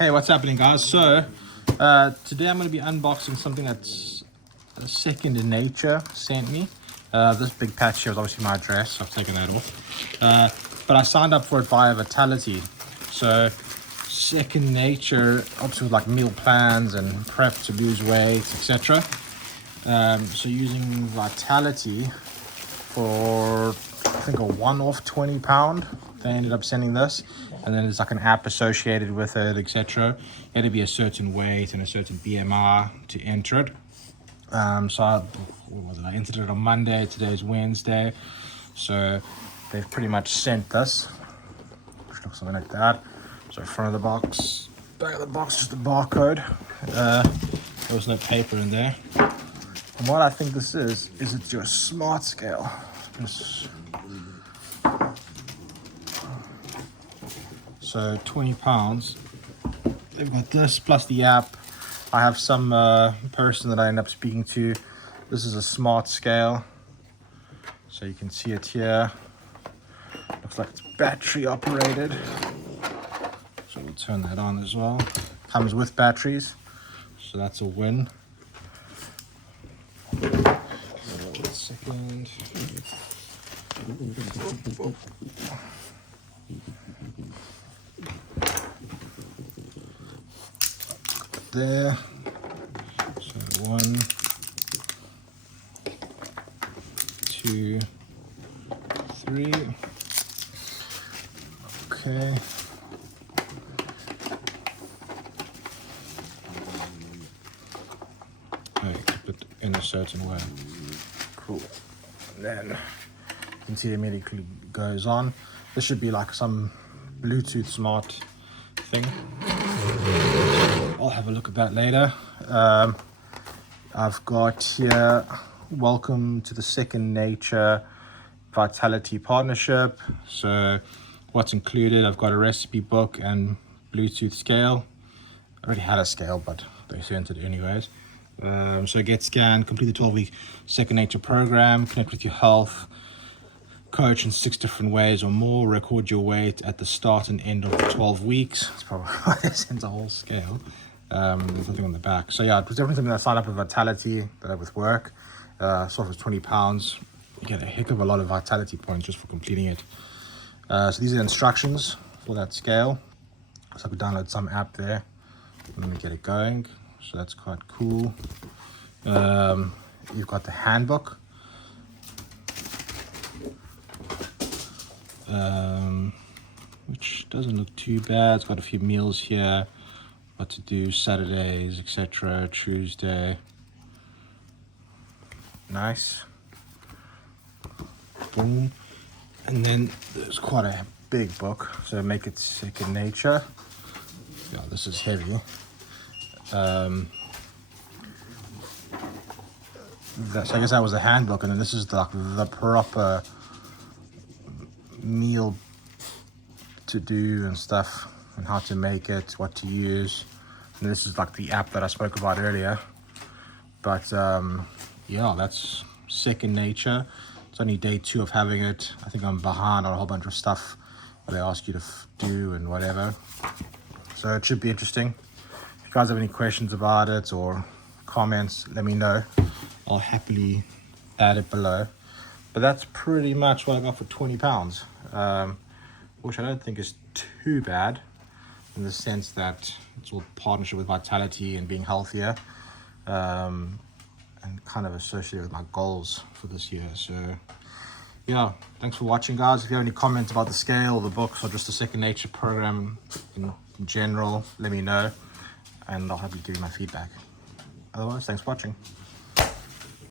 Hey, what's happening, guys? So today I'm going to be unboxing something that's Second Nature sent me. This big patch here is obviously my address, so I've taken that off. But I signed up for it via Vitality. So Second Nature, obviously with like meal plans and prep to lose weight, etc. So using Vitality for, I think, a one-off £20, they ended up sending this, and then there's like an app associated with it, etc. You had to be a certain weight and a certain BMR to enter it. I entered it on Monday. Today's Wednesday, so they've pretty much sent this, which looks something like that. So front of the box, back of the box, just the barcode. There was no paper in there. And what I think this is it's your smart scale. So £20. They've got this plus the app. I have some person that I end up speaking to. This is a smart scale, so you can see it here. Looks like it's battery operated, so we'll turn that on as well. Comes with batteries, so that's a win. Wait a second. There. So 1, 2, 3. Okay. Keep it in a certain way. Cool. And then you can see it immediately goes on. This should be like some Bluetooth smart thing. I'll have a look at that later. I've got here, welcome to the Second Nature Vitality Partnership. So what's included, I've got a recipe book and Bluetooth scale. I already had a scale, but they sent it anyways. So get scanned, complete the 12-week Second Nature program, connect with your health coach in 6 different ways or more, record your weight at the start and end of the 12 weeks. That's probably why they sent a whole scale. There's nothing on the back. So yeah, it was definitely something that I signed up with Vitality, that I with work. Sort of was £20. You get a heck of a lot of Vitality points just for completing it. So these are the instructions for that scale. So I could download some app there and then get it going. So that's quite cool. You've got the handbook. Which doesn't look too bad. It's got a few meals here, what to do Saturdays, etc. Tuesday. Nice. Boom. And then there's quite a big book, so make it Second Nature. Yeah, this is heavy. So I guess that was the handbook, and then this is the proper meal to do and stuff, and how to make it, what to use. And this is like the app that I spoke about earlier. But yeah, that's Second Nature. It's only day 2 of having it. I think I'm behind on a whole bunch of stuff they ask you to do and whatever. So it should be interesting. If you guys have any questions about it or comments, let me know. I'll happily add it below. But that's pretty much what I got for £20. Which I don't think is too bad, in the sense that it's all partnership with Vitality and being healthier, and kind of associated with my goals for this year. So yeah, thanks for watching, guys. If you have any comments about the scale or the books or just the Second Nature program in general, let me know and I'll happily give you my feedback. Otherwise, thanks for watching.